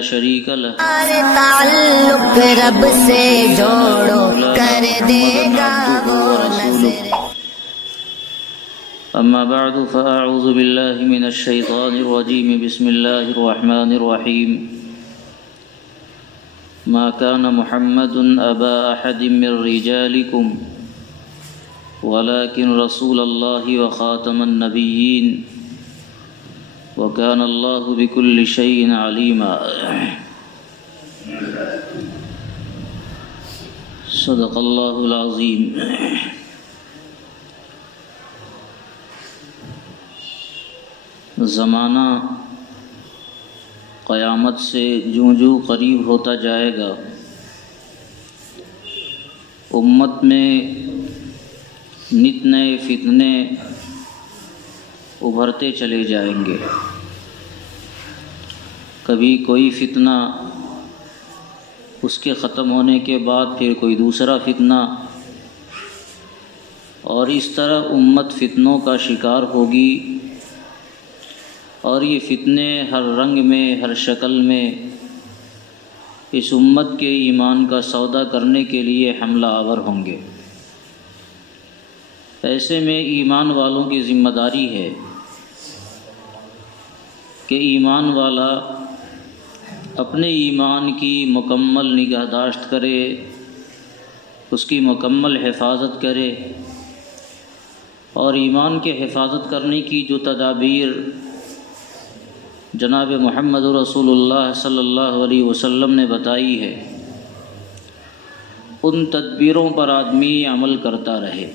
لا شريك له تعلق رب سے جوڑو کر دے گا وہ نظر. أما بعد فأعوذ بالله من الشيطان الرجيم. بسم الله الرحمن الرحيم. ما كان محمد أبا أحد من رجالكم ولكن رسول الله وخاتم النبيين وكان الله بكل شيء عليما. صدق الله العظيم. زمانہ قیامت سے جوں جوں قریب ہوتا جائے گا، امت میں نت نئے فتنے ابھرتے چلے جائیں گے. کبھی کوئی فتنہ، اس کے ختم ہونے کے بعد پھر کوئی دوسرا فتنہ، اور اس طرح امت فتنوں کا شکار ہوگی. اور یہ فتنے ہر رنگ میں، ہر شکل میں اس امت کے ایمان کا سودا کرنے کے لیے حملہ آور ہوں گے. ایسے میں ایمان والوں کی ذمہ داری ہے کہ ایمان والا اپنے ایمان کی مکمل نگہداشت کرے، اس کی مکمل حفاظت کرے، اور ایمان کے حفاظت کرنے کی جو تدابیر جناب محمد رسول اللہ صلی اللہ علیہ وسلم نے بتائی ہے، ان تدبیروں پر آدمی عمل کرتا رہے.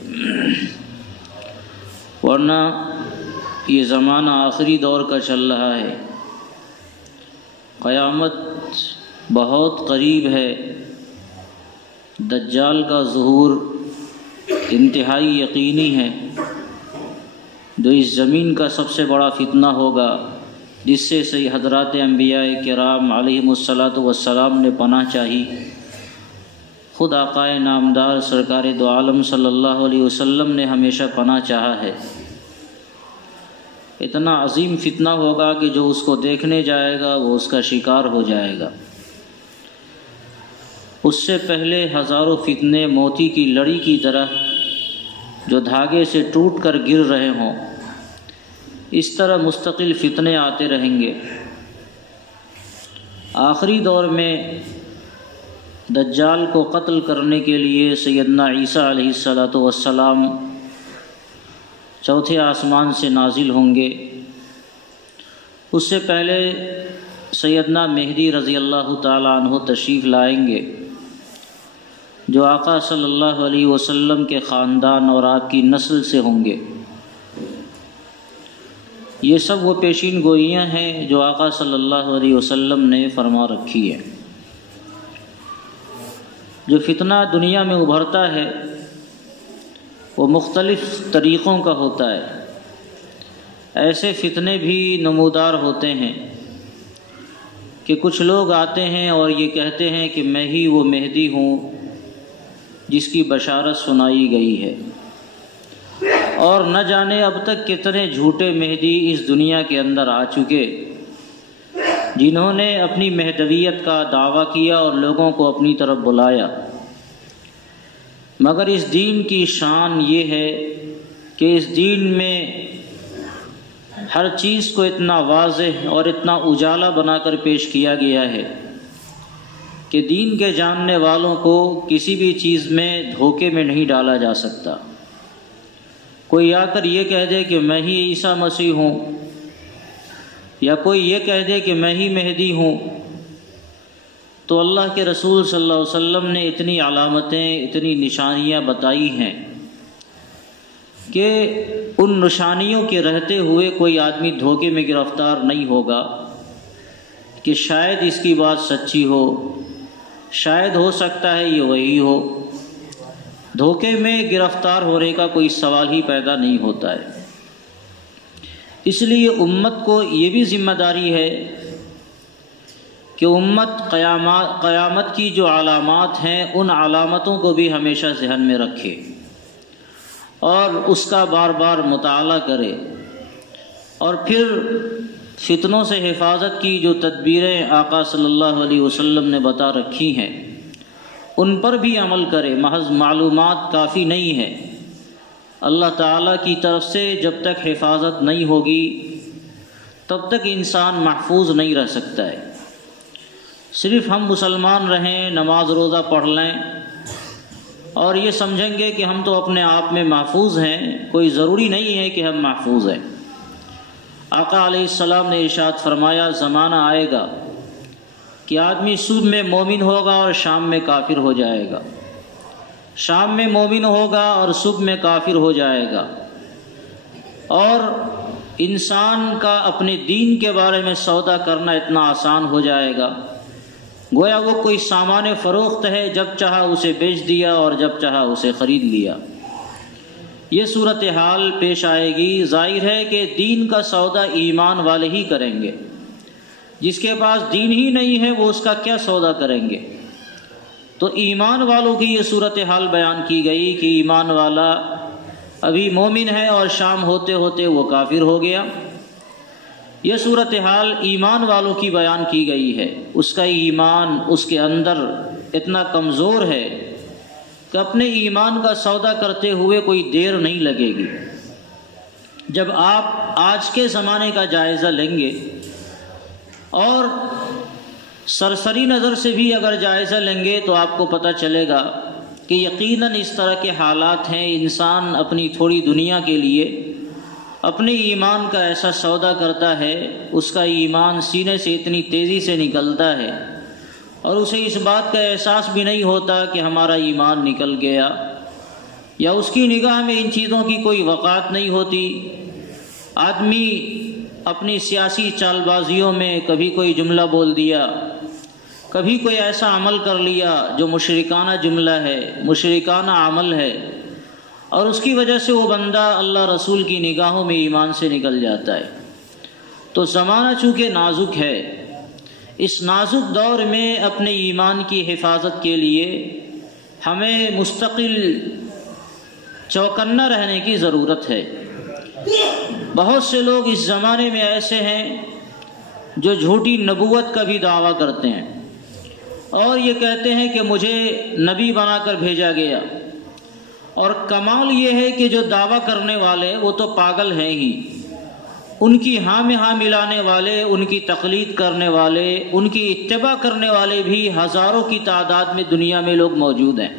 ورنہ یہ زمانہ آخری دور کا چل رہا ہے، قیامت بہت قریب ہے، دجال کا ظہور انتہائی یقینی ہے، جو اس زمین کا سب سے بڑا فتنہ ہوگا، جس سے حضرات انبیاء کرام علیہم الصلاۃ والسلام نے پناہ چاہی. خود آقا نامدار سرکار دو عالم صلی اللہ علیہ وسلم نے ہمیشہ پناہ چاہا ہے. اتنا عظیم فتنہ ہوگا کہ جو اس کو دیکھنے جائے گا وہ اس کا شکار ہو جائے گا. اس سے پہلے ہزاروں فتنے موتی کی لڑی کی طرح جو دھاگے سے ٹوٹ کر گر رہے ہوں، اس طرح مستقل فتنے آتے رہیں گے. آخری دور میں دجال کو قتل کرنے کے لیے سیدنا عیسیٰ علیہ السلام چوتھے آسمان سے نازل ہوں گے. اس سے پہلے سیدنا مہدی رضی اللہ تعالیٰ عنہ تشریف لائیں گے، جو آقا صلی اللہ علیہ وسلم کے خاندان اور آپ کی نسل سے ہوں گے. یہ سب وہ پیشین گوئیاں ہیں جو آقا صلی اللہ علیہ وسلم نے فرما رکھی ہے. جو فتنہ دنیا میں ابھرتا ہے وہ مختلف طریقوں کا ہوتا ہے. ایسے فتنے بھی نمودار ہوتے ہیں کہ کچھ لوگ آتے ہیں اور یہ کہتے ہیں کہ میں ہی وہ مہدی ہوں جس کی بشارت سنائی گئی ہے، اور نہ جانے اب تک کتنے جھوٹے مہدی اس دنیا کے اندر آ چکے، جنہوں نے اپنی مہدویت کا دعویٰ کیا اور لوگوں کو اپنی طرف بلایا. مگر اس دین کی شان یہ ہے کہ اس دین میں ہر چیز کو اتنا واضح اور اتنا اجالا بنا کر پیش کیا گیا ہے کہ دین کے جاننے والوں کو کسی بھی چیز میں دھوکے میں نہیں ڈالا جا سکتا. کوئی آ کر یہ کہہ دے کہ میں ہی عیسیٰ مسیح ہوں، یا کوئی یہ کہہ دے کہ میں ہی مہدی ہوں، تو اللہ کے رسول صلی اللہ علیہ وسلم نے اتنی علامتیں، اتنی نشانیاں بتائی ہیں کہ ان نشانیوں کے رہتے ہوئے کوئی آدمی دھوکے میں گرفتار نہیں ہوگا کہ شاید اس کی بات سچی ہو، شاید ہو سکتا ہے یہ وہی ہو. دھوکے میں گرفتار ہونے کا کوئی سوال ہی پیدا نہیں ہوتا ہے. اس لیے امت کو یہ بھی ذمہ داری ہے کہ امت قیامت کی جو علامات ہیں ان علامتوں کو بھی ہمیشہ ذہن میں رکھے اور اس کا بار بار مطالعہ کرے، اور پھر فتنوں سے حفاظت کی جو تدبیریں آقا صلی اللہ علیہ وسلم نے بتا رکھی ہیں ان پر بھی عمل کرے۔ محض معلومات کافی نہیں ہے، اللہ تعالیٰ کی طرف سے جب تک حفاظت نہیں ہوگی تب تک انسان محفوظ نہیں رہ سکتا ہے۔ صرف ہم مسلمان رہیں، نماز روزہ پڑھ لیں اور یہ سمجھیں گے کہ ہم تو اپنے آپ میں محفوظ ہیں، کوئی ضروری نہیں ہے کہ ہم محفوظ ہیں۔ آقا علیہ السلام نے ارشاد فرمایا زمانہ آئے گا کہ آدمی صبح میں مومن ہوگا اور شام میں کافر ہو جائے گا، شام میں مومن ہوگا اور صبح میں کافر ہو جائے گا، اور انسان کا اپنے دین کے بارے میں سودا کرنا اتنا آسان ہو جائے گا گویا وہ کوئی سامان فروخت ہے، جب چاہا اسے بیچ دیا اور جب چاہا اسے خرید لیا۔ یہ صورتحال پیش آئے گی۔ ظاہر ہے کہ دین کا سودا ایمان والے ہی کریں گے، جس کے پاس دین ہی نہیں ہے وہ اس کا کیا سودا کریں گے؟ تو ایمان والوں کی یہ صورتحال بیان کی گئی کہ ایمان والا ابھی مومن ہے اور شام ہوتے ہوتے وہ کافر ہو گیا۔ یہ صورتحال ایمان والوں کی بیان کی گئی ہے، اس کا ایمان اس کے اندر اتنا کمزور ہے کہ اپنے ایمان کا سودا کرتے ہوئے کوئی دیر نہیں لگے گی۔ جب آپ آج کے زمانے کا جائزہ لیں گے اور سرسری نظر سے بھی اگر جائزہ لیں گے تو آپ کو پتہ چلے گا کہ یقیناً اس طرح کے حالات ہیں۔ انسان اپنی تھوڑی دنیا کے لیے اپنے ایمان کا ایسا سودا کرتا ہے، اس کا ایمان سینے سے اتنی تیزی سے نکلتا ہے اور اسے اس بات کا احساس بھی نہیں ہوتا کہ ہمارا ایمان نکل گیا، یا اس کی نگاہ میں ان چیزوں کی کوئی وقعت نہیں ہوتی۔ آدمی اپنی سیاسی چال بازیوں میں کبھی کوئی جملہ بول دیا، کبھی کوئی ایسا عمل کر لیا جو مشرکانہ جملہ ہے، مشرکانہ عمل ہے، اور اس کی وجہ سے وہ بندہ اللہ رسول کی نگاہوں میں ایمان سے نکل جاتا ہے۔ تو زمانہ چونکہ نازک ہے، اس نازک دور میں اپنے ایمان کی حفاظت کے لیے ہمیں مستقل چوکنا رہنے کی ضرورت ہے۔ بہت سے لوگ اس زمانے میں ایسے ہیں جو جھوٹی نبوت کا بھی دعویٰ کرتے ہیں اور یہ کہتے ہیں کہ مجھے نبی بنا کر بھیجا گیا، اور کمال یہ ہے کہ جو دعویٰ کرنے والے وہ تو پاگل ہیں ہی، ان کی ہاں میں ہاں ملانے والے، ان کی تقلید کرنے والے، ان کی اتباع کرنے والے بھی ہزاروں کی تعداد میں دنیا میں لوگ موجود ہیں۔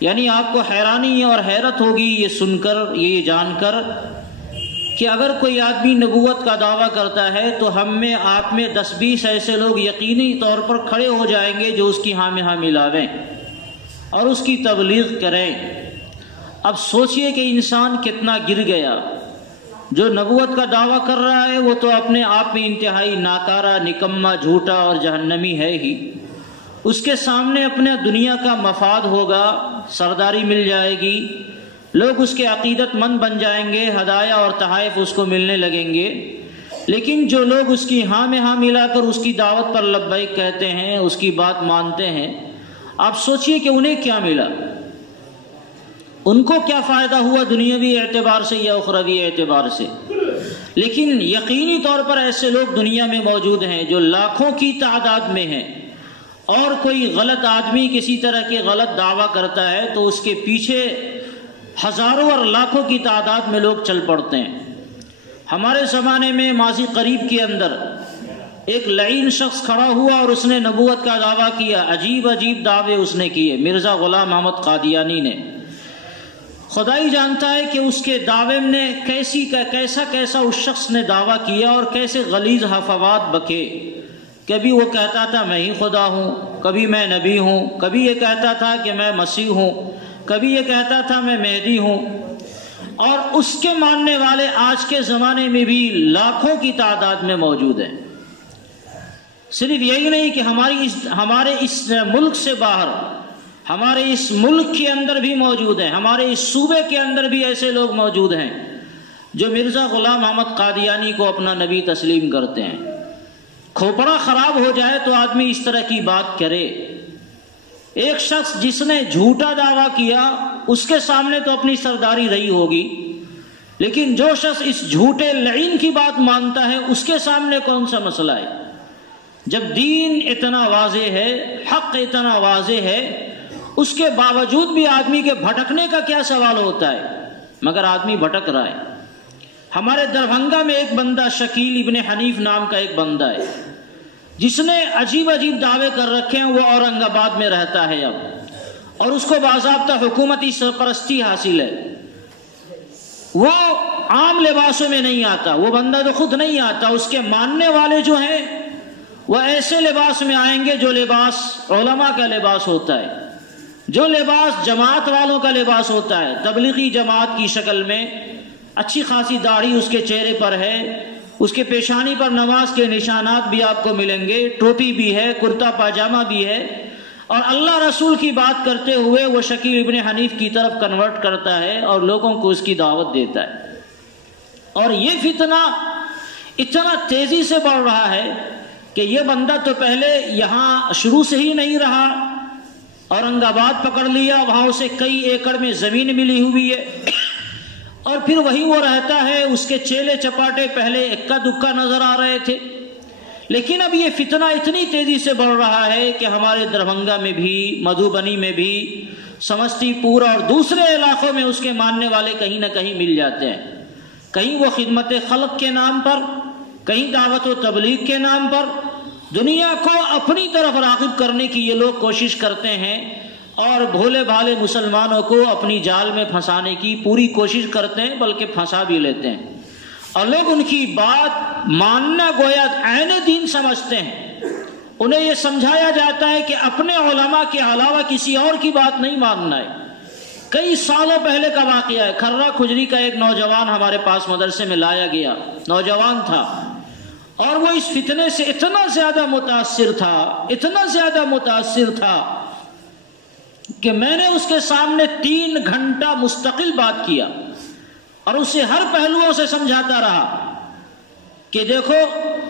یعنی آپ کو حیرانی اور حیرت ہوگی یہ سن کر، یہ جان کر کہ اگر کوئی آدمی نبوت کا دعویٰ کرتا ہے تو ہم میں آپ میں 10-20 ایسے لوگ یقینی طور پر کھڑے ہو جائیں گے جو اس کی ہاں میں ہاں ملاویں اور اس کی تبلیغ کریں۔ اب سوچئے کہ انسان کتنا گر گیا۔ جو نبوت کا دعویٰ کر رہا ہے وہ تو اپنے آپ میں انتہائی ناکارہ، نکما، جھوٹا اور جہنمی ہے ہی۔ اس کے سامنے اپنے دنیا کا مفاد ہوگا، سرداری مل جائے گی، لوگ اس کے عقیدت مند بن جائیں گے، ہدایہ اور تحائف اس کو ملنے لگیں گے۔ لیکن جو لوگ اس کی ہاں میں ہاں ملا کر اس کی دعوت پر لبیک کہتے ہیں، اس کی بات مانتے ہیں، آپ سوچئے کہ انہیں کیا ملا، ان کو کیا فائدہ ہوا دنیاوی اعتبار سے یا اخروی اعتبار سے۔ لیکن یقینی طور پر ایسے لوگ دنیا میں موجود ہیں جو لاکھوں کی تعداد میں ہیں، اور کوئی غلط آدمی کسی طرح کے غلط دعویٰ کرتا ہے تو اس کے پیچھے ہزاروں اور لاکھوں کی تعداد میں لوگ چل پڑتے ہیں۔ ہمارے زمانے میں ماضی قریب کے اندر ایک لعین شخص کھڑا ہوا اور اس نے نبوت کا دعویٰ کیا، عجیب عجیب دعوے اس نے کیے، مرزا غلام احمد قادیانی نے۔ خدا ہی جانتا ہے کہ اس کے دعوے نے کیسا اس شخص نے دعویٰ کیا اور کیسے غلیظ حفوات بکے۔ کبھی وہ کہتا تھا میں ہی خدا ہوں، کبھی میں نبی ہوں، کبھی یہ کہتا تھا کہ میں مسیح ہوں، کبھی یہ کہتا تھا میں مہدی ہوں، اور اس کے ماننے والے آج کے زمانے میں بھی لاکھوں کی تعداد میں موجود ہیں۔ صرف یہی نہیں کہ ہمارے اس ملک سے باہر، ہمارے اس ملک کے اندر بھی موجود ہیں، ہمارے اس صوبے کے اندر بھی ایسے لوگ موجود ہیں جو مرزا غلام احمد قادیانی کو اپنا نبی تسلیم کرتے ہیں۔ کھوپڑا خراب ہو جائے تو آدمی اس طرح کی بات کرے۔ ایک شخص جس نے جھوٹا دعویٰ کیا اس کے سامنے تو اپنی سرداری رہی ہوگی، لیکن جو شخص اس جھوٹے لعین کی بات مانتا ہے اس کے سامنے کون سا مسئلہ ہے؟ جب دین اتنا واضح ہے، حق اتنا واضح ہے، اس کے باوجود بھی آدمی کے بھٹکنے کا کیا سوال ہوتا ہے؟ مگر آدمی بھٹک رہا ہے۔ ہمارے دربھنگا میں ایک بندہ شکیل ابن حنیف نام کا ایک بندہ ہے جس نے عجیب عجیب دعوے کر رکھے ہیں۔ وہ اورنگ آباد میں رہتا ہے اب، اور اس کو باضابطہ حکومتی سرپرستی حاصل ہے۔ وہ عام لباسوں میں نہیں آتا، وہ بندہ تو خود نہیں آتا، اس کے ماننے والے جو ہیں وہ ایسے لباس میں آئیں گے جو لباس علماء کا لباس ہوتا ہے، جو لباس جماعت والوں کا لباس ہوتا ہے، تبلیغی جماعت کی شکل میں۔ اچھی خاصی داڑھی اس کے چہرے پر ہے، اس کے پیشانی پر نماز کے نشانات بھی آپ کو ملیں گے، ٹوپی بھی ہے، کرتا پاجامہ بھی ہے، اور اللہ رسول کی بات کرتے ہوئے وہ شکیل ابن حنیف کی طرف کنورٹ کرتا ہے اور لوگوں کو اس کی دعوت دیتا ہے۔ اور یہ فتنہ اتنا تیزی سے بڑھ رہا ہے کہ یہ بندہ تو پہلے یہاں شروع سے ہی نہیں رہا، اورنگ آباد پکڑ لیا، وہاں اسے کئی ایکڑ میں زمین ملی ہوئی ہے، اور پھر وہی وہ رہتا ہے۔ اس کے چیلے چپاٹے پہلے اکا دکا نظر آ رہے تھے، لیکن اب یہ فتنہ اتنی تیزی سے بڑھ رہا ہے کہ ہمارے دربھنگا میں بھی، مدھوبنی میں بھی، سمستی پور اور دوسرے علاقوں میں اس کے ماننے والے کہیں نہ کہیں مل جاتے ہیں۔ کہیں وہ خدمت خلق کے نام پر، کہیں دعوت و تبلیغ کے نام پر دنیا کو اپنی طرف راغب کرنے کی یہ لوگ کوشش کرتے ہیں، اور بھولے بھالے مسلمانوں کو اپنی جال میں پھنسانے کی پوری کوشش کرتے ہیں، بلکہ پھنسا بھی لیتے ہیں، اور لوگ ان کی بات ماننا گویا عین دین سمجھتے ہیں۔ انہیں یہ سمجھایا جاتا ہے کہ اپنے علماء کے علاوہ کسی اور کی بات نہیں ماننا ہے۔ کئی سالوں پہلے کا واقعہ ہے، کھرا کھجری کا ایک نوجوان ہمارے پاس مدرسے میں لایا گیا، نوجوان تھا، اور وہ اس فتنے سے اتنا زیادہ متاثر تھا کہ میں نے اس کے سامنے 3 گھنٹہ مستقل بات کیا، اور اسے ہر پہلوؤں سے سمجھاتا رہا کہ دیکھو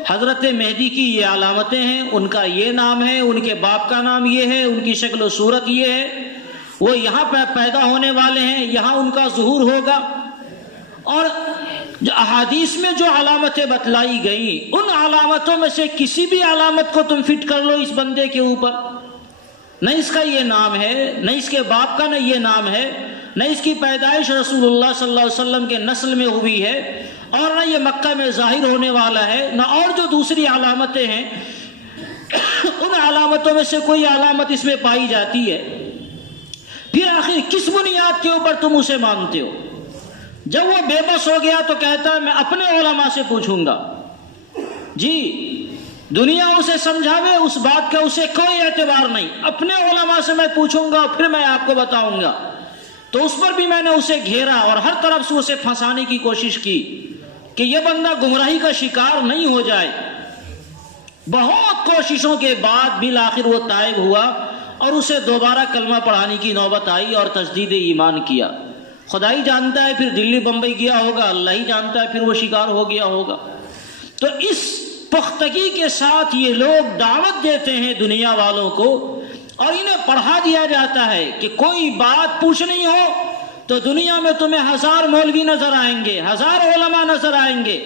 حضرت مہدی کی یہ علامتیں ہیں، ان کا یہ نام ہے، ان کے باپ کا نام یہ ہے، ان کی شکل و صورت یہ ہے، وہ یہاں پہ پیدا ہونے والے ہیں، یہاں ان کا ظہور ہوگا۔ اور جو احادیث میں جو علامتیں بتلائی گئیں، ان علامتوں میں سے کسی بھی علامت کو تم فٹ کر لو اس بندے کے اوپر، نہ اس کا یہ نام ہے، نہ اس کے باپ کا نہ یہ نام ہے، نہ اس کی پیدائش رسول اللہ صلی اللہ علیہ وسلم کے نسل میں ہوئی ہے، اور نہ یہ مکہ میں ظاہر ہونے والا ہے، نہ اور جو دوسری علامتیں ہیں ان علامتوں میں سے کوئی علامت اس میں پائی جاتی ہے، پھر آخر کس بنیاد کے اوپر تم اسے مانتے ہو؟ جب وہ بے بس ہو گیا تو کہتا ہے میں اپنے علماء سے پوچھوں گا۔ جی، دنیا اسے سمجھاوے اس بات کا اسے کوئی اعتبار نہیں، اپنے علماء سے میں پوچھوں گا پھر میں آپ کو بتاؤں گا۔ تو اس پر بھی میں نے اسے گھیرا اور ہر طرف سے اسے پھنسانے کی کوشش کی کہ یہ بندہ گمراہی کا شکار نہیں ہو جائے۔ بہت کوششوں کے بعد بالآخر وہ تائب ہوا، اور اسے دوبارہ کلمہ پڑھانے کی نوبت آئی اور تجدید ایمان کیا۔ خدا ہی جانتا ہے پھر دلی بمبئی گیا ہوگا، اللہ ہی جانتا ہے پھر وہ شکار ہو گیا ہوگا۔ تو اس پختگی کے ساتھ یہ لوگ دعوت دیتے ہیں دنیا والوں کو، اور انہیں پڑھا دیا جاتا ہے کہ کوئی بات پوچھنی ہو تو دنیا میں تمہیں 1000 مولوی نظر آئیں گے، 1000 علماء نظر آئیں گے،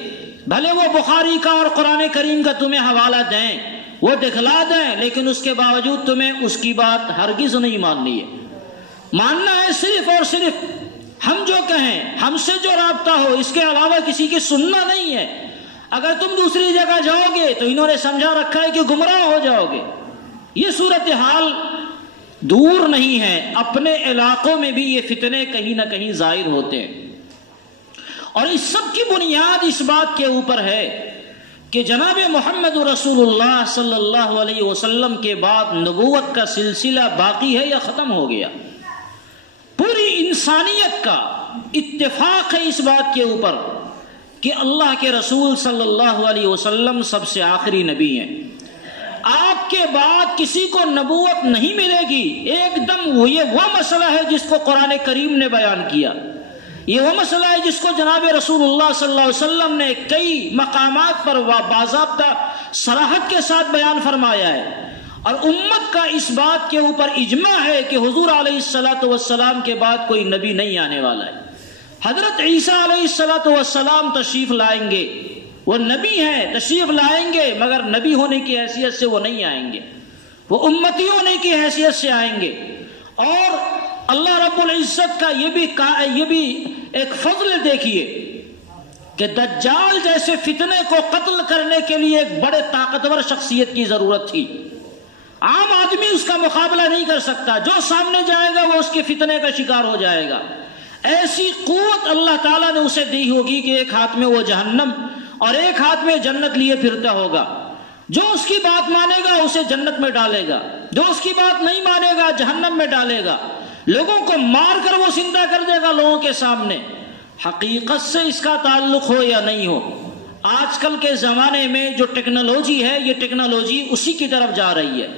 بھلے وہ بخاری کا اور قرآن کریم کا تمہیں حوالہ دیں، وہ دکھلا دیں، لیکن اس کے باوجود تمہیں اس کی بات ہرگز نہیں ماننی ہے۔ ماننا ہے صرف اور صرف ہم جو کہیں، ہم سے جو رابطہ ہو، اس کے علاوہ کسی کی سننا نہیں ہے۔ اگر تم دوسری جگہ جاؤ گے تو انہوں نے سمجھا رکھا ہے کہ گمراہ ہو جاؤ گے۔ یہ صورتحال دور نہیں ہے، اپنے علاقوں میں بھی یہ فتنے کہیں نہ کہیں ظاہر ہوتے ہیں، اور اس سب کی بنیاد اس بات کے اوپر ہے کہ جناب محمد رسول اللہ صلی اللہ علیہ وسلم کے بعد نبوت کا سلسلہ باقی ہے یا ختم ہو گیا؟ پوری انسانیت کا اتفاق ہے اس بات کے اوپر کہ اللہ کے رسول صلی اللہ علیہ وسلم سب سے آخری نبی ہیں۔ آپ کے بعد کسی کو نبوت نہیں ملے گی۔ ایک دم یہ وہ مسئلہ ہے جس کو قرآن کریم نے بیان کیا، یہ وہ مسئلہ ہے جس کو جناب رسول اللہ صلی اللہ علیہ وسلم نے کئی مقامات پر باضابطہ صراحت کے ساتھ بیان فرمایا ہے، اور امت کا اس بات کے اوپر اجماع ہے کہ حضور علیہ الصلوۃ والسلام کے بعد کوئی نبی نہیں آنے والا ہے۔ حضرت عیسیٰ علیہ السلام تشریف لائیں گے، وہ نبی ہیں، تشریف لائیں گے، مگر نبی ہونے کی حیثیت سے وہ نہیں آئیں گے، وہ امتی ہونے کی حیثیت سے آئیں گے۔ اور اللہ رب العزت کا یہ بھی ایک فضل دیکھیے کہ دجال جیسے فتنے کو قتل کرنے کے لیے ایک بڑے طاقتور شخصیت کی ضرورت تھی۔ عام آدمی اس کا مقابلہ نہیں کر سکتا، جو سامنے جائے گا وہ اس کے فتنے کا شکار ہو جائے گا۔ ایسی قوت اللہ تعالیٰ نے اسے دی ہوگی کہ ایک ہاتھ میں وہ جہنم اور ایک ہاتھ میں جنت لیے پھرتا ہوگا۔ جو اس کی بات مانے گا اسے جنت میں ڈالے گا، جو اس کی بات نہیں مانے گا جہنم میں ڈالے گا، لوگوں کو مار کر وہ زندہ کر دے گا لوگوں کے سامنے۔ حقیقت سے اس کا تعلق ہو یا نہیں ہو، آج کل کے زمانے میں جو ٹیکنالوجی ہے، یہ ٹیکنالوجی اسی کی طرف جا رہی ہے۔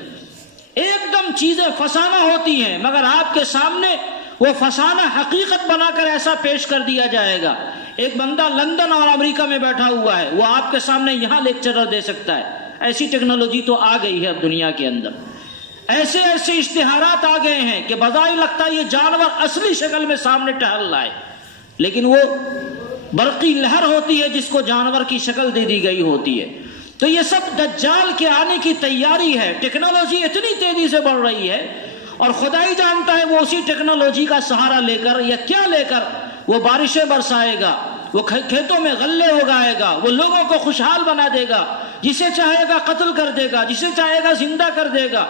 ایک دم چیزیں فسانہ ہوتی ہیں، مگر آپ کے سامنے وہ فسانہ حقیقت بنا کر ایسا پیش کر دیا جائے گا۔ ایک بندہ لندن اور امریکہ میں بیٹھا ہوا ہے، وہ آپ کے سامنے یہاں لیکچرر دے سکتا ہے۔ ایسی ٹیکنالوجی تو آ گئی ہے اب دنیا کے اندر۔ ایسے اشتہارات آ گئے ہیں کہ بظاہر لگتا ہے یہ جانور اصلی شکل میں سامنے ٹہل رہا ہے، لیکن وہ برقی لہر ہوتی ہے جس کو جانور کی شکل دے دی گئی ہوتی ہے۔ تو یہ سب دجال کے آنے کی تیاری ہے۔ ٹیکنالوجی اتنی تیزی سے بڑھ رہی ہے، اور خدا ہی جانتا ہے وہ اسی ٹیکنالوجی کا سہارا لے کر یا کیا لے کر وہ بارشیں برسائے گا، وہ کھیتوں میں غلے اگائے گا، وہ لوگوں کو خوشحال بنا دے گا، جسے چاہے گا قتل کر دے گا، جسے چاہے گا زندہ کر دے گا۔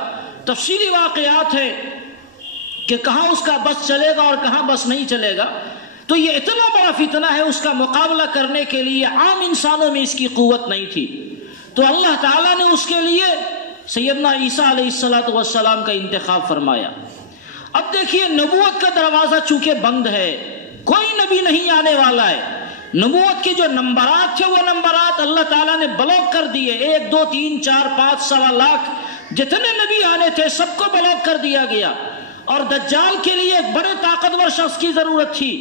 تفصیلی واقعات ہے کہ کہاں اس کا بس چلے گا اور کہاں بس نہیں چلے گا۔ تو یہ اتنا بڑا فتنہ ہے، اس کا مقابلہ کرنے کے لیے عام انسانوں میں اس کی قوت نہیں تھی۔ تو اللہ تعالیٰ نے اس کے لیے سیدنا عیسیٰ علیہ السلام کا انتخاب فرمایا۔ اب دیکھیے، نبوت کا دروازہ چونکہ بند ہے، کوئی نبی نہیں آنے والا ہے۔ نبوت کے جو نمبرات تھے وہ نمبرات اللہ تعالیٰ نے بلاک کر دیے۔ 1 2 3 4 5 سوا لاکھ جتنے نبی آنے تھے سب کو بلاک کر دیا گیا، اور دجال کے لیے ایک بڑے طاقتور شخص کی ضرورت تھی۔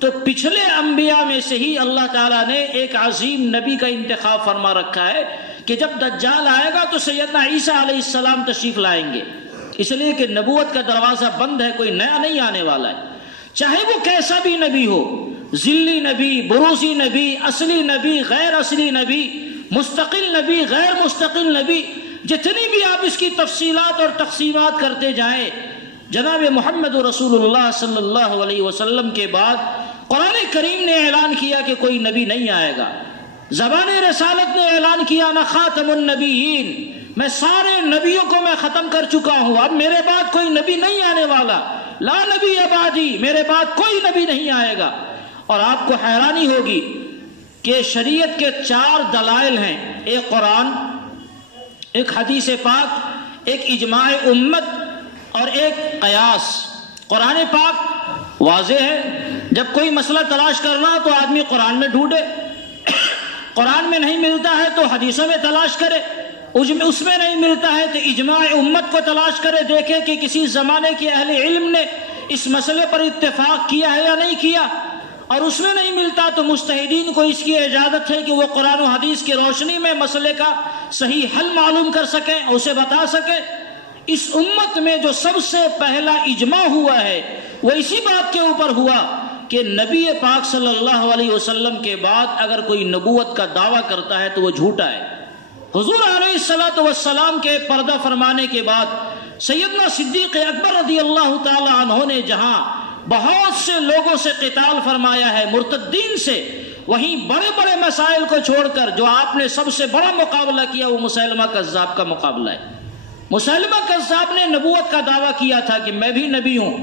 تو پچھلے انبیاء میں سے ہی اللہ تعالیٰ نے ایک عظیم نبی کا انتخاب فرما رکھا ہے کہ جب دجال آئے گا تو سیدنا عیسیٰ علیہ السلام تشریف لائیں گے، اس لیے کہ نبوت کا دروازہ بند ہے، کوئی نیا نہیں آنے والا ہے۔ چاہے وہ کیسا بھی نبی ہو، ذلی نبی، بروزی نبی، اصلی نبی، غیر اصلی نبی، مستقل نبی، غیر مستقل نبی، جتنی بھی آپ اس کی تفصیلات اور تقسیمات کرتے جائیں، جناب محمد رسول اللہ صلی اللہ علیہ وسلم کے بعد قرآن کریم نے اعلان کیا کہ کوئی نبی نہیں آئے گا۔ زبان رسالت نے اعلان کیا نا خاتم النبیین، میں سارے نبیوں کو میں ختم کر چکا ہوں، اب میرے بعد کوئی نبی نہیں آنے والا، لا نبی بعدی، میرے بعد کوئی نبی نہیں آئے گا۔ اور آپ کو حیرانی ہوگی کہ شریعت کے 4 دلائل ہیں، ایک قرآن، ایک حدیث پاک، ایک اجماع امت اور ایک قیاس۔ قرآن پاک واضح ہے، جب کوئی مسئلہ تلاش کرنا تو آدمی قرآن میں ڈھونڈے، قرآن میں نہیں ملتا ہے تو حدیثوں میں تلاش کرے، اس میں نہیں ملتا ہے تو اجماع امت کو تلاش کرے، دیکھے کہ کسی زمانے کے اہل علم نے اس مسئلے پر اتفاق کیا ہے یا نہیں کیا، اور اس میں نہیں ملتا تو مجتہدین کو اس کی اجازت ہے کہ وہ قرآن و حدیث کی روشنی میں مسئلے کا صحیح حل معلوم کر سکیں، اسے بتا سکیں۔ اس امت میں جو سب سے پہلا اجماع ہوا ہے وہ اسی بات کے اوپر ہوا کہ نبی پاک صلی اللہ علیہ وسلم کے بعد اگر کوئی نبوت کا دعویٰ کرتا ہے تو وہ جھوٹا ہے۔ حضور علیہ السلام کے پردہ فرمانے کے بعد سیدنا صدیق اکبر رضی اللہ تعالی عنہ نے جہاں بہت سے لوگوں سے قتال فرمایا ہے مرتدین سے، وہیں بڑے بڑے مسائل کو چھوڑ کر جو آپ نے سب سے بڑا مقابلہ کیا وہ مسیلمہ کذاب کا مقابلہ ہے۔ مسیلمہ کذاب نے نبوت کا دعویٰ کیا تھا کہ میں بھی نبی ہوں،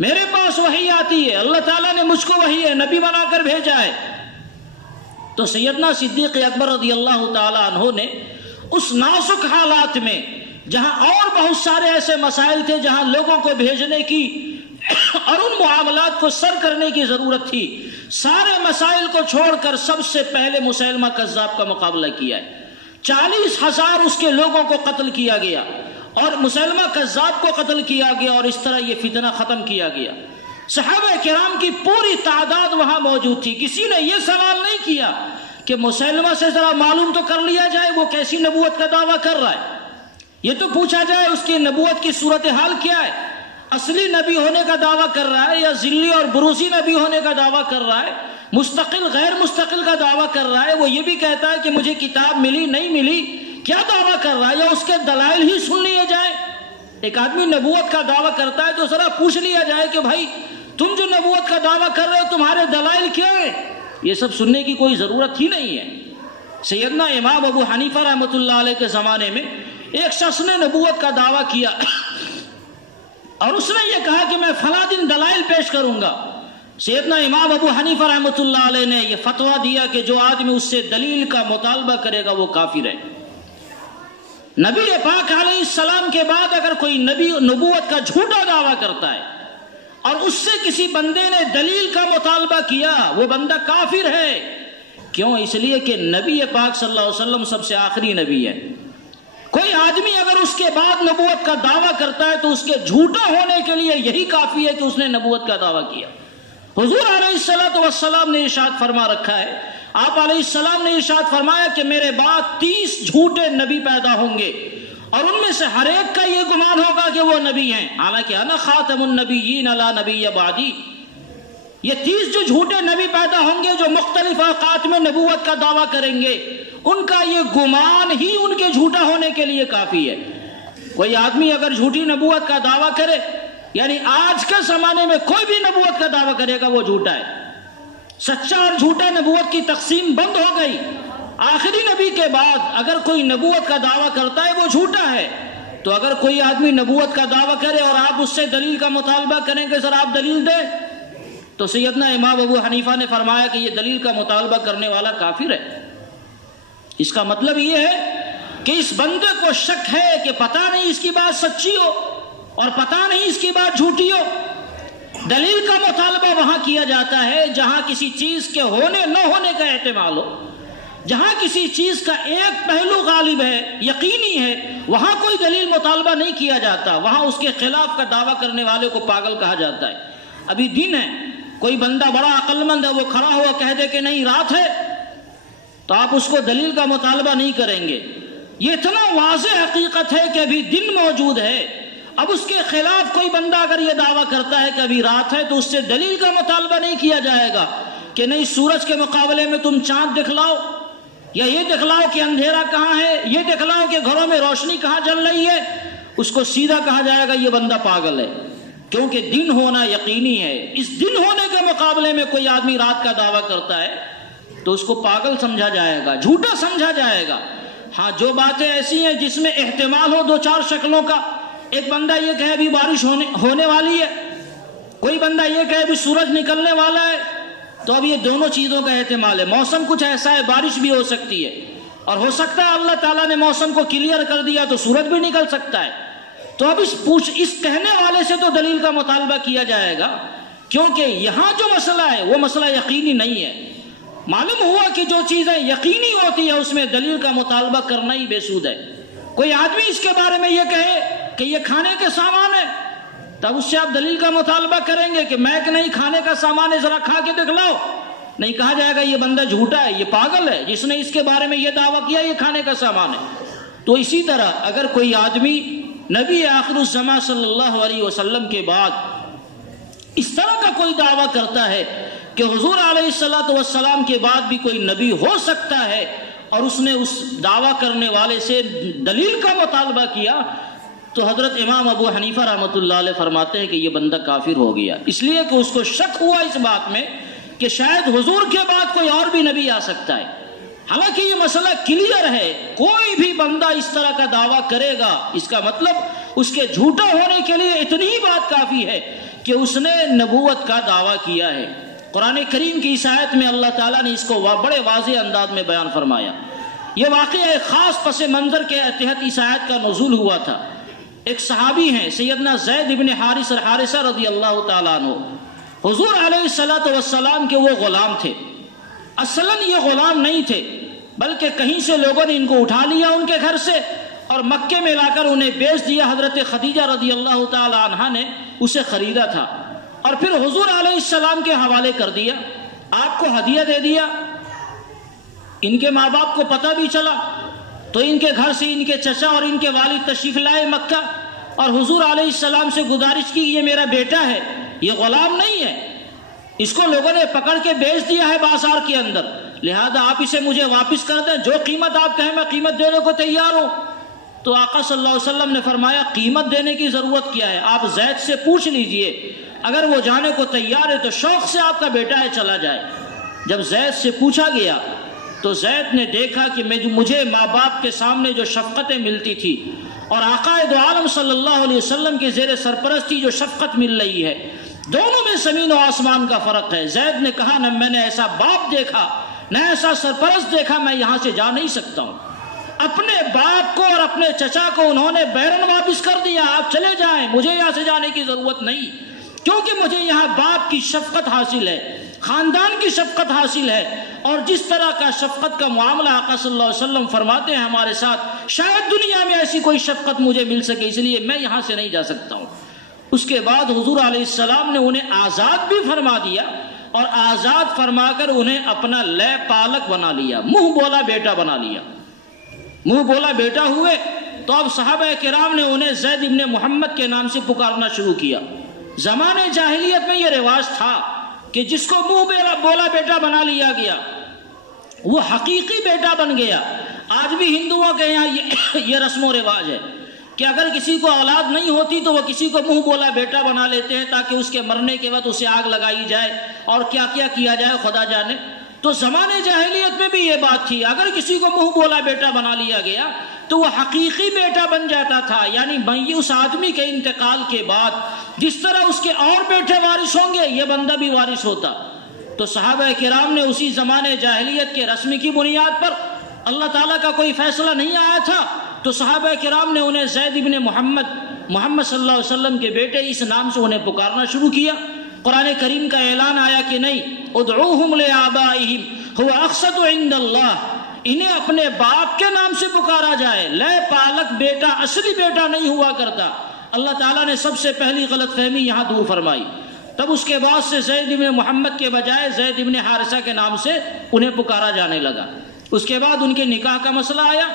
میرے پاس وحی آتی ہے، اللہ تعالیٰ نے مجھ کو وحی ہے نبی بنا کر بھیجا ہے۔ تو سیدنا صدیق اکبر رضی اللہ تعالی عنہ نے اس نازک حالات میں جہاں اور بہت سارے ایسے مسائل تھے جہاں لوگوں کو بھیجنے کی اور ان معاملات کو سر کرنے کی ضرورت تھی، سارے مسائل کو چھوڑ کر سب سے پہلے مسیلمہ کذاب کا مقابلہ کیا ہے۔ 40,000 اس کے لوگوں کو قتل کیا گیا اور مسیلمہ کذاب کو قتل کیا گیا، اور اس طرح یہ فتنہ ختم کیا گیا۔ صحابہ کرام کی پوری تعداد وہاں موجود تھی، کسی نے یہ سوال نہیں کیا کہ مسیلمہ سے ذرا معلوم تو کر لیا جائے وہ کیسی نبوت کا دعویٰ کر رہا ہے، یہ تو پوچھا جائے اس کی نبوت کی صورتحال کیا ہے۔ اصلی نبی ہونے کا دعویٰ کر رہا ہے یا ذلی اور بروسی نبی ہونے کا دعویٰ کر رہا ہے، مستقل غیر مستقل کا دعویٰ کر رہا ہے، وہ یہ بھی کہتا ہے کہ مجھے کتاب ملی نہیں ملی، کیا دعویٰ کر رہا ہے؟ یا اس کے دلائل ہی سن لیے جائیں۔ ایک آدمی نبوت کا دعویٰ کرتا ہے تو ذرا پوچھ لیا جائے کہ بھائی تم جو نبوت کا دعویٰ کر رہے ہو تمہارے دلائل کیا ہیں؟ یہ سب سننے کی کوئی ضرورت ہی نہیں ہے۔ سیدنا امام ابو حنیفہ رحمۃ اللہ علیہ کے زمانے میں ایک شخص نے نبوت کا دعویٰ کیا اور اس نے یہ کہا کہ میں فلاں دن دلائل پیش کروں گا۔ سیدنا امام ابو حنیفہ رحمۃ اللہ علیہ نے یہ فتویٰ دیا کہ جو آدمی اس سے دلیل کا مطالبہ کرے گا وہ کافر ہے۔ نبی پاک علیہ السلام کے بعد اگر کوئی نبی نبوت کا جھوٹا دعویٰ کرتا ہے اور اس سے کسی بندے نے دلیل کا مطالبہ کیا، وہ بندہ کافر ہے۔ کیوں؟ اس لیے کہ نبی پاک صلی اللہ علیہ وسلم سب سے آخری نبی ہے۔ کوئی آدمی اگر اس کے بعد نبوت کا دعویٰ کرتا ہے تو اس کے جھوٹا ہونے کے لیے یہی کافی ہے کہ اس نے نبوت کا دعویٰ کیا۔ حضور علیہ السلام نے ارشاد فرما رکھا ہے، آپ علیہ السلام نے ارشاد فرمایا کہ میرے بعد 30 جھوٹے نبی پیدا ہوں گے اور ان میں سے ہر ایک کا یہ گمان ہوگا کہ وہ نبی ہیں، حالانکہ انا خاتم النبیین لا نبی بعدی۔ یہ 30 جو جھوٹے نبی پیدا ہوں گے جو مختلف اوقات میں نبوت کا دعویٰ کریں گے، ان کا یہ گمان ہی ان کے جھوٹا ہونے کے لیے کافی ہے۔ کوئی آدمی اگر جھوٹی نبوت کا دعویٰ کرے، یعنی آج کے زمانے میں کوئی بھی نبوت کا دعویٰ کرے گا وہ جھوٹا ہے۔ سچا اور جھوٹا نبوت کی تقسیم بند ہو گئی۔ آخری نبی کے بعد اگر کوئی نبوت کا دعویٰ کرتا ہے وہ جھوٹا ہے۔ تو اگر کوئی آدمی نبوت کا دعویٰ کرے اور آپ اس سے دلیل کا مطالبہ کریں کہ سر آپ دلیل دیں، تو سیدنا امام ابو حنیفہ نے فرمایا کہ یہ دلیل کا مطالبہ کرنے والا کافر ہے۔ اس کا مطلب یہ ہے کہ اس بندے کو شک ہے کہ پتہ نہیں اس کی بات سچی ہو اور پتہ نہیں اس کی بات جھوٹی ہو۔ دلیل کا مطالبہ وہاں کیا جاتا ہے جہاں کسی چیز کے ہونے نہ ہونے کا احتمال ہو، جہاں کسی چیز کا ایک پہلو غالب ہے، یقینی ہے، وہاں کوئی دلیل مطالبہ نہیں کیا جاتا، وہاں اس کے خلاف کا دعویٰ کرنے والے کو پاگل کہا جاتا ہے۔ ابھی دن ہے، کوئی بندہ بڑا عقل مند ہے، وہ کھڑا ہوا کہہ دے کہ نہیں رات ہے، تو آپ اس کو دلیل کا مطالبہ نہیں کریں گے۔ یہ اتنا واضح حقیقت ہے کہ ابھی دن موجود ہے، اب اس کے خلاف کوئی بندہ اگر یہ دعویٰ کرتا ہے کہ ابھی رات ہے تو اس سے دلیل کا مطالبہ نہیں کیا جائے گا کہ نہیں سورج کے مقابلے میں تم چاند دکھلاؤ، یا یہ دکھلاؤ کہ اندھیرا کہاں ہے، یہ دکھلاؤ کہ گھروں میں روشنی کہاں جل رہی ہے۔ اس کو سیدھا کہا جائے گا یہ بندہ پاگل ہے، کیونکہ دن ہونا یقینی ہے۔ اس دن ہونے کے مقابلے میں کوئی آدمی رات کا دعویٰ کرتا ہے تو اس کو پاگل سمجھا جائے گا، جھوٹا سمجھا جائے گا۔ ہاں جو باتیں ایسی ہیں جس میں احتمال ہو دو چار شکلوں کا، ایک بندہ یہ کہے ابھی بارش ہونے والی ہے، کوئی بندہ یہ کہے ابھی سورج نکلنے والا ہے، تو اب یہ دونوں چیزوں کا احتمال ہے۔ موسم کچھ ایسا ہے، بارش بھی ہو سکتی ہے، اور ہو سکتا ہے اللہ تعالیٰ نے موسم کو کلیئر کر دیا تو سورج بھی نکل سکتا ہے۔ تو اب اس کہنے والے سے تو دلیل کا مطالبہ کیا جائے گا، کیونکہ یہاں جو مسئلہ ہے وہ مسئلہ یقینی نہیں ہے۔ معلوم ہوا کہ جو چیزیں یقینی ہوتی ہیں اس میں دلیل کا مطالبہ کرنا ہی بے سود ہے۔ کوئی آدمی اس کے بارے میں یہ کہے کہ یہ کھانے کے سامان ہے، تب اس سے آپ دلیل کا مطالبہ کریں گے کہ میں کہ نہیں کھانے کا سامان ہے، ذرا کھا کے دکھلاؤ۔ نہیں کہا جائے گا یہ بندہ جھوٹا ہے، یہ پاگل ہے، جس نے اس کے بارے میں یہ دعویٰ کیا یہ کھانے کا سامان ہے۔ تو اسی طرح اگر کوئی آدمی نبی آخر الزماں صلی اللہ علیہ وسلم کے بعد اس طرح کا کوئی دعویٰ کرتا ہے کہ حضور علیہ السلام کے بعد بھی کوئی نبی ہو سکتا ہے، اور اس نے اس دعویٰ کرنے والے سے دلیل کا مطالبہ کیا، تو حضرت امام ابو حنیفہ رحمۃ اللہ علیہ فرماتے ہیں کہ یہ بندہ کافر ہو گیا، اس لیے کہ اس کو شک ہوا اس بات میں کہ شاید حضور کے بعد کوئی اور بھی نبی آ سکتا ہے۔ حالانکہ یہ مسئلہ کلیئر ہے، کوئی بھی بندہ اس طرح کا دعویٰ کرے گا، اس کا مطلب اس کے جھوٹا ہونے کے لیے اتنی ہی بات کافی ہے کہ اس نے نبوت کا دعویٰ کیا ہے۔ قرآن کریم کی اس آیت میں اللہ تعالیٰ نے اس کو بڑے واضح انداز میں بیان فرمایا۔ یہ واقعہ ایک خاص پس منظر کے تحت اس آیت کا نزول ہوا تھا۔ ایک صحابی ہیں سیدنا زید بن حارثہ رضی اللہ تعالیٰ عنہ، حضور علیہ السلام کے وہ غلام تھے۔ اصلاً یہ غلام نہیں تھے، بلکہ کہیں سے لوگوں نے ان کو اٹھا لیا ان کے گھر سے اور مکے میں لا کر انہیں بیچ دیا۔ حضرت خدیجہ رضی اللہ تعالیٰ عنہا نے اسے خریدا تھا اور پھر حضور علیہ السلام کے حوالے کر دیا، آپ کو ہدیہ دے دیا۔ ان کے ماں باپ کو پتہ بھی چلا تو ان کے گھر سے ان کے چچا اور ان کے والد تشریف لائے مکہ، اور حضور علیہ السلام سے گزارش کی یہ میرا بیٹا ہے، یہ غلام نہیں ہے، اس کو لوگوں نے پکڑ کے بیچ دیا ہے بازار کے اندر، لہذا آپ اسے مجھے واپس کر دیں، جو قیمت آپ کہیں میں قیمت دینے کو تیار ہوں۔ تو آقا صلی اللہ علیہ وسلم نے فرمایا قیمت دینے کی ضرورت کیا ہے، آپ زید سے پوچھ لیجئے، اگر وہ جانے کو تیار ہے تو شوق سے آپ کا بیٹا ہے چلا جائے۔ جب زید سے پوچھا گیا تو زید نے دیکھا کہ مجھے ماں باپ کے سامنے جو شفقتیں ملتی تھی اور آقا دو عالم صلی اللہ علیہ وسلم کے زیر سرپرستی جو شفقت مل رہی ہے، دونوں میں زمین و آسمان کا فرق ہے۔ زید نے کہا نہ میں نے ایسا باپ دیکھا نہ ایسا سرپرست دیکھا، میں یہاں سے جا نہیں سکتا ہوں۔ اپنے باپ کو اور اپنے چچا کو انہوں نے بیرن واپس کر دیا، آپ چلے جائیں، مجھے یہاں سے جانے کی ضرورت نہیں، کیونکہ مجھے یہاں باپ کی شفقت حاصل ہے، خاندان کی شفقت حاصل ہے، اور جس طرح کا شفقت کا معاملہ آقا صلی اللہ علیہ وسلم فرماتے ہیں ہمارے ساتھ، شاید دنیا میں ایسی کوئی شفقت مجھے مل سکے، اس لیے میں یہاں سے نہیں جا سکتا ہوں۔ اس کے بعد حضور علیہ السلام نے انہیں آزاد بھی فرما دیا، اور آزاد فرما کر انہیں اپنا لے پالک بنا لیا، منہ بولا بیٹا بنا لیا۔ منہ بولا بیٹا ہوئے تو اب صحابہ کرام نے انہیں زید ابن محمد کے نام سے پکارنا شروع کیا۔ زمانے جاہلیت میں یہ رواج تھا کہ جس کو منہ بولا بیٹا بنا لیا گیا وہ حقیقی بیٹا بن گیا۔ آج بھی ہندوؤں کے یہاں یہ رسم و رواج ہے کہ اگر کسی کو اولاد نہیں ہوتی تو وہ کسی کو منہ بولا بیٹا بنا لیتے ہیں تاکہ اس کے مرنے کے وقت اسے آگ لگائی جائے اور کیا کیا کیا جائے خدا جانے۔ تو زمانے جاہلیت میں بھی یہ بات تھی، اگر کسی کو منہ بولا بیٹا بنا لیا گیا تو وہ حقیقی بیٹا بن جاتا تھا، یعنی اس آدمی کے انتقال کے بعد جس طرح اس کے اور بیٹے وارث ہوں گے یہ بندہ بھی وارث ہوتا۔ تو صحابہ کرام نے اسی زمانے جاہلیت کے رسم کی بنیاد پر، اللہ تعالیٰ کا کوئی فیصلہ نہیں آیا تھا، تو صحابہ کرام نے انہیں زید ابن محمد صلی اللہ علیہ وسلم کے بیٹے اس نام سے انہیں پکارنا شروع کیا۔ قرآن کریم کا اعلان آیا کہ نہیں، ادعوہم لآبائہم هو اقسط عند اللہ، انہیں اپنے باپ کے نام سے پکارا جائے، لے پالک بیٹا اصلی بیٹا نہیں ہوا کرتا۔ اللہ تعالیٰ نے سب سے پہلی غلط فہمی یہاں دور فرمائی۔ تب اس کے بعد سے زید ابن محمد کے بجائے زید ابن حارثہ کے نام سے انہیں پکارا جانے لگا۔ اس کے بعد ان کے نکاح کا مسئلہ آیا،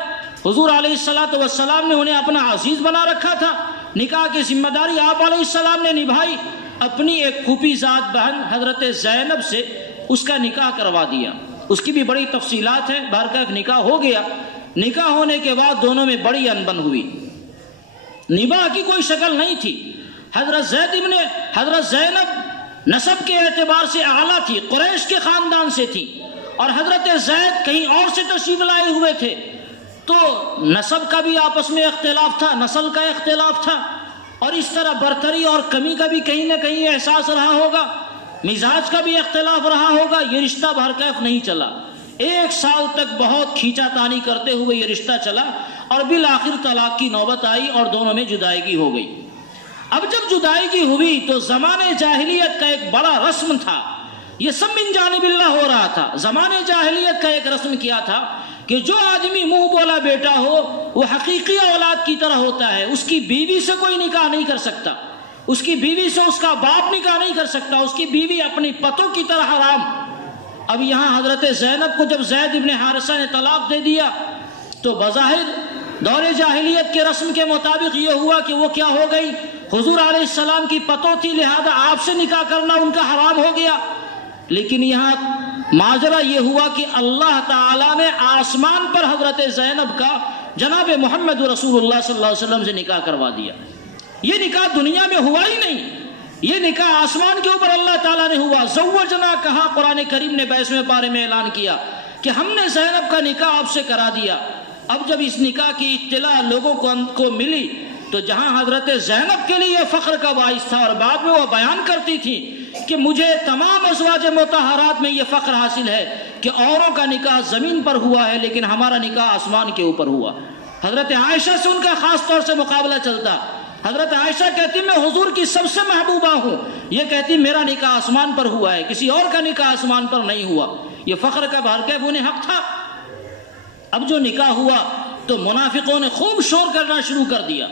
حضور علیہ السلام نے انہیں اپنا عزیز بنا رکھا تھا، نکاح کی ذمہ داری آپ علیہ السلام نے نبھائی، اپنی ایک پھوپھی ذات بہن حضرت زینب سے اس کا نکاح کروا دیا۔ اس کی بھی بڑی تفصیلات ہیں، بہرکیف نکاح ہو گیا۔ نکاح ہونے کے بعد دونوں میں بڑی انبن ہوئی، نباہ کی کوئی شکل نہیں تھی۔ حضرت زینب نسب کے اعتبار سے اعلیٰ تھی، قریش کے خاندان سے تھی، اور حضرت زید کہیں اور سے تشریف لائے ہوئے تھے، تو نسب کا بھی آپس میں اختلاف تھا، نسل کا اختلاف تھا، اور اس طرح برتری اور کمی کا بھی کہیں نہ کہیں احساس رہا ہوگا، مزاج کا بھی اختلاف رہا ہوگا۔ یہ رشتہ بہرکیف نہیں چلا، 1 سال تک بہت کھینچا تانی کرتے ہوئے یہ رشتہ چلا، اور بالآخر طلاق کی نوبت آئی اور دونوں میں جدائیگی ہو گئی۔ اب جب جدائیگی ہوئی تو زمانے جاہلیت کا ایک بڑا رسم تھا، یہ سب من جانب اللہ ہو رہا تھا۔ زمانے جاہلیت کا ایک رسم کیا تھا کہ جو آدمی منہ بولا بیٹا ہو وہ حقیقی اولاد کی طرح ہوتا ہے، اس کی بیوی سے کوئی نکاح نہیں کر سکتا، اس کی بیوی سے اس کا باپ نکاح نہیں کر سکتا، اس کی بیوی اپنی پتوں کی طرح حرام۔ اب یہاں حضرت زینب کو جب زید ابن حارثہ نے طلاق دے دیا تو بظاہر دور جاہلیت کے رسم کے مطابق یہ ہوا کہ وہ کیا ہو گئی، حضور علیہ السلام کی پتوں تھی، لہذا آپ سے نکاح کرنا ان کا حرام ہو گیا۔ لیکن یہاں ماجرا یہ ہوا کہ اللہ تعالیٰ نے آسمان پر حضرت زینب کا جناب محمد رسول اللہ صلی اللہ علیہ وسلم سے نکاح کروا دیا۔ یہ نکاح دنیا میں ہوا ہی نہیں، یہ نکاح آسمان کے اوپر اللہ تعالیٰ نے ہوا۔ زوجنا کہا، قرآن کریم نے 22ویں پارے میں اعلان کیا کہ ہم نے زینب کا نکاح آپ سے کرا دیا۔ اب جب اس نکاح کی اطلاع لوگوں کو ملی تو جہاں حضرت زینب کے لیے فخر کا باعث تھا، اور بعد میں وہ بیان کرتی تھی کہ مجھے تمام ازواج مطہرات میں یہ فخر حاصل ہے کہ اوروں کا نکاح زمین پر ہوا ہے لیکن ہمارا نکاح آسمان کے اوپر ہوا۔ حضرت عائشہ سے ان کا خاص طور سے مقابلہ چلتا، حضرت عائشہ کہتی میں حضور کی سب سے محبوبہ ہوں، یہ کہتی میرا نکاح آسمان پر ہوا ہے، کسی اور کا نکاح آسمان پر نہیں ہوا۔ یہ فخر کا بہرکیف انہیں حق تھا۔ اب جو نکاح ہوا تو منافقوں نے خوب شور کرنا شروع کر دیا۔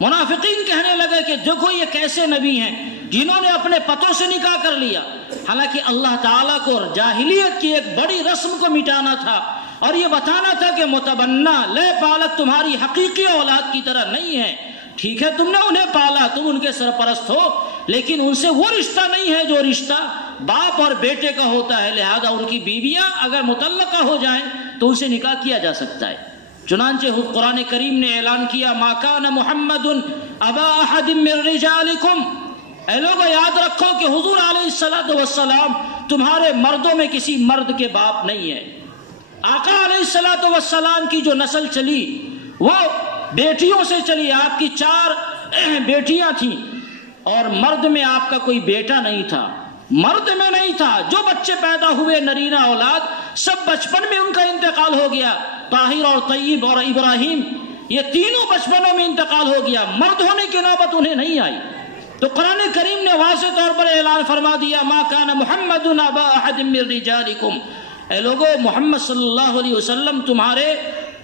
منافقین کہنے لگے کہ دیکھو یہ کیسے نبی ہیں جنہوں نے اپنے پتوں سے نکاح کر لیا۔ حالانکہ اللہ تعالیٰ کو جاہلیت کی ایک بڑی رسم کو مٹانا تھا اور یہ بتانا تھا کہ متبنہ لے پالک تمہاری حقیقی اولاد کی طرح نہیں ہے، ٹھیک ہے تم نے انہیں پالا، تم ان کے سرپرست ہو، لیکن ان سے وہ رشتہ نہیں ہے جو رشتہ باپ اور بیٹے کا ہوتا ہے، لہذا ان کی بیویاں اگر مطلقہ ہو جائیں تو ان سے نکاح کیا جا سکتا ہے۔ چنانچہ قرآن کریم نے اعلان کیا ما کان محمد ابا احد من رجالکم، اے لوگوں یاد رکھو کہ حضور علیہ السلام تمہارے مردوں میں کسی مرد کے باپ نہیں ہے۔ آقا علیہ السلام کی جو نسل چلی وہ بیٹیوں سے چلی، آپ کی 4 بیٹیاں تھیں اور مرد میں آپ کا کوئی بیٹا نہیں تھا، مرد میں نہیں تھا۔ جو بچے پیدا ہوئے نرینہ اولاد سب بچپن میں ان کا انتقال ہو گیا، طاہر اور طیب اور ابراہیم یہ تینوں بچپنوں میں انتقال ہو گیا، مرد ہونے کی نوبت انہیں نہیں آئی۔ تو قرآن کریم نے واضح طور پر اعلان فرما دیا ما کان محمد ابا احد من رجالکم، اے لوگو محمد صلی اللہ علیہ وسلم تمہارے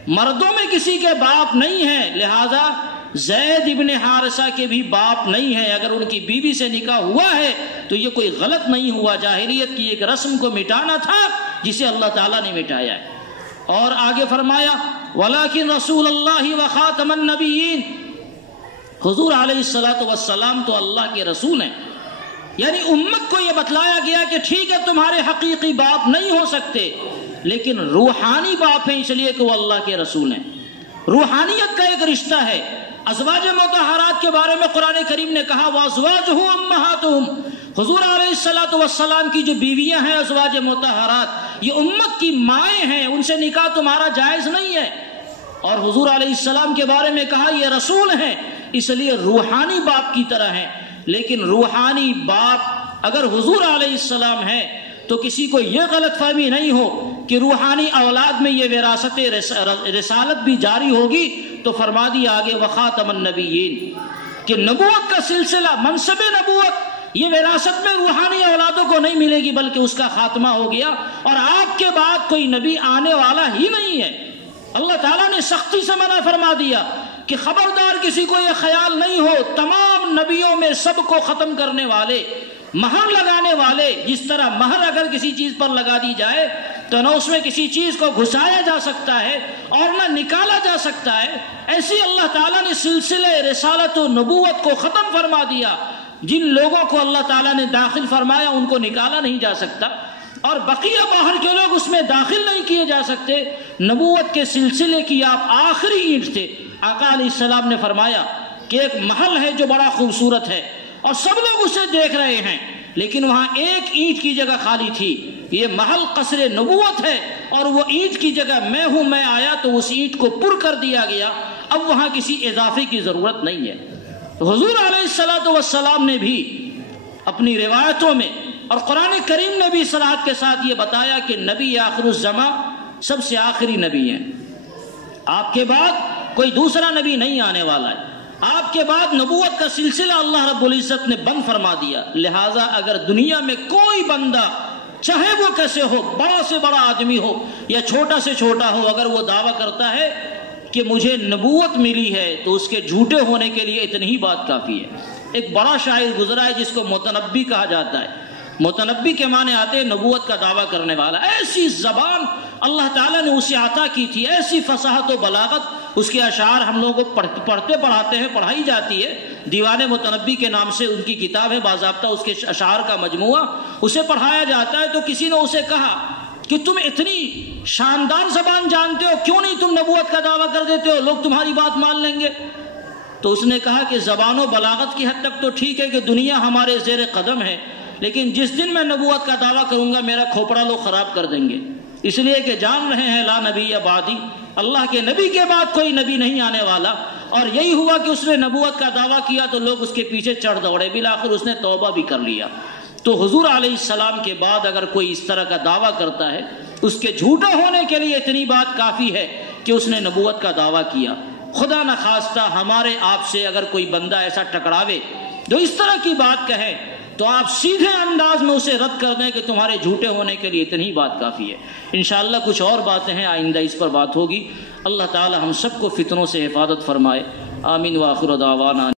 مردوں میں کسی کے باپ نہیں ہیں، لہذا زید ابن حارثہ کے بھی باپ نہیں ہے۔ اگر ان کی بیوی سے نکاح ہوا ہے تو یہ کوئی غلط نہیں ہوا، جاہلیت کی ایک رسم کو مٹانا تھا جسے اللہ تعالیٰ نے مٹایا ہے۔ اور آگے فرمایا وَلَكِنْ رَسُولَ اللَّهِ وَخَاتَمَ النَّبِيِّينَ، حضور علیہ السلام تو اللہ کے رسول ہیں، یعنی امت کو یہ بتلایا گیا کہ ٹھیک ہے تمہارے حقیقی باپ نہیں ہو سکتے لیکن روحانی باپ ہیں، اس لیے کہ وہ اللہ کے رسول ہیں۔ روحانیت کا ایک رشتہ ہے۔ ازواج مطہرات کے بارے میں قرآن کریم نے کہا وَأَزْوَاجُهُ أُمَّهَاتُهُمْ، حضور علیہ السلام کی جو بیویاں ہیں ازواج مطہرات یہ امت کی مائیں ہیں، ان سے نکاح تمہارا جائز نہیں ہے۔ اور حضور علیہ السلام کے بارے میں کہا یہ رسول ہیں، اس لیے روحانی باپ کی طرح ہیں۔ لیکن روحانی باپ اگر حضور علیہ السلام ہے تو کسی کو یہ غلط فہمی نہیں ہو کہ روحانی اولاد میں یہ وراثت رسالت بھی جاری ہوگی، تو فرما دیا آگے وخاتم النبیین کہ نبوت کا سلسلہ، منصب نبوت یہ وراثت میں روحانی اولادوں کو نہیں ملے گی بلکہ اس کا خاتمہ ہو گیا، اور آپ کے بعد کوئی نبی آنے والا ہی نہیں ہے۔ اللہ تعالیٰ نے سختی سے منع فرما دیا کہ خبردار کسی کو یہ خیال نہیں ہو، تمام نبیوں میں سب کو ختم کرنے والے، مہر لگانے والے، جس طرح مہر اگر کسی چیز پر لگا دی جائے تو نہ اس میں کسی چیز کو گھسایا جا سکتا ہے اور نہ نکالا جا سکتا ہے، ایسی اللہ تعالیٰ نے سلسلے رسالت و نبوت کو ختم فرما دیا۔ جن لوگوں کو اللہ تعالیٰ نے داخل فرمایا ان کو نکالا نہیں جا سکتا، اور بقیہ باہر کے لوگ اس میں داخل نہیں کیے جا سکتے۔ نبوت کے سلسلے کی آپ آخری اینٹ تھے۔ آقا علیہ السلام نے فرمایا کہ ایک محل ہے جو بڑا خوبصورت ہے اور سب لوگ اسے دیکھ رہے ہیں، لیکن وہاں ایک اینٹ کی جگہ خالی تھی، یہ محل قصر نبوت ہے، اور وہ اینٹ کی جگہ میں ہوں، میں آیا تو اس اینٹ کو پر کر دیا گیا، اب وہاں کسی اضافے کی ضرورت نہیں ہے۔ حضور علیہ السلام نے بھی اپنی روایتوں میں اور قرآن کریم نے بھی صراحت کے ساتھ یہ بتایا کہ نبی آخر الزماں سب سے آخری نبی ہیں، آپ کے بعد کوئی دوسرا نبی نہیں آنے والا ہے، آپ کے بعد نبوت کا سلسلہ اللہ رب العزت نے بند فرما دیا۔ لہٰذا اگر دنیا میں کوئی بندہ چاہے وہ کیسے ہو، بڑا سے بڑا آدمی ہو یا چھوٹا سے چھوٹا ہو، اگر وہ دعویٰ کرتا ہے کہ مجھے نبوت ملی ہے تو اس کے جھوٹے ہونے کے لیے اتنی ہی بات کافی ہے۔ ایک بڑا شاعر گزرا ہے جس کو متنبی کہا جاتا ہے، متنبی کے معنی آتے ہیں نبوت کا دعویٰ کرنے والا۔ ایسی زبان اللہ تعالیٰ نے اسے عطا کی تھی، ایسی فصاحت و بلاغت، اس کے اشعار ہم لوگوں کو پڑھتے پڑھاتے ہیں، پڑھائی جاتی ہے۔ دیوان متنبی کے نام سے ان کی کتاب ہے، باضابطہ اس کے اشعار کا مجموعہ، اسے پڑھایا جاتا ہے۔ تو کسی نے اسے کہا کہ تم اتنی شاندار زبان جانتے ہو، کیوں نہیں تم نبوت کا دعویٰ کر دیتے ہو، لوگ تمہاری بات مان لیں گے؟ تو اس نے کہا کہ زبان و بلاغت کی حد تک تو ٹھیک ہے کہ دنیا ہمارے زیر قدم ہے، لیکن جس دن میں نبوت کا دعویٰ کروں گا میرا کھوپڑا لوگ خراب کر دیں گے، اس لیے کہ جان رہے ہیں لا نبی بعدی، اللہ کے نبی کے بعد کوئی نبی نہیں آنے والا۔ اور یہی ہوا کہ اس نے نبوت کا دعویٰ کیا تو لوگ اس کے پیچھے چڑھ دوڑے، بالآخر اس نے توبہ بھی کر لیا۔ تو حضور علیہ السلام کے بعد اگر کوئی اس طرح کا دعویٰ کرتا ہے، اس کے جھوٹا ہونے کے لیے اتنی بات کافی ہے کہ اس نے نبوت کا دعویٰ کیا۔ خدا نخواستہ ہمارے آپ سے اگر کوئی بندہ ایسا ٹکراوے جو اس طرح کی بات کہے تو آپ سیدھے انداز میں اسے رد کر دیں کہ تمہارے جھوٹے ہونے کے لیے اتنی بات کافی ہے۔ انشاءاللہ کچھ اور باتیں ہیں، آئندہ اس پر بات ہوگی۔ اللہ تعالی ہم سب کو فتنوں سے حفاظت فرمائے، آمین۔ وآخر دعوانا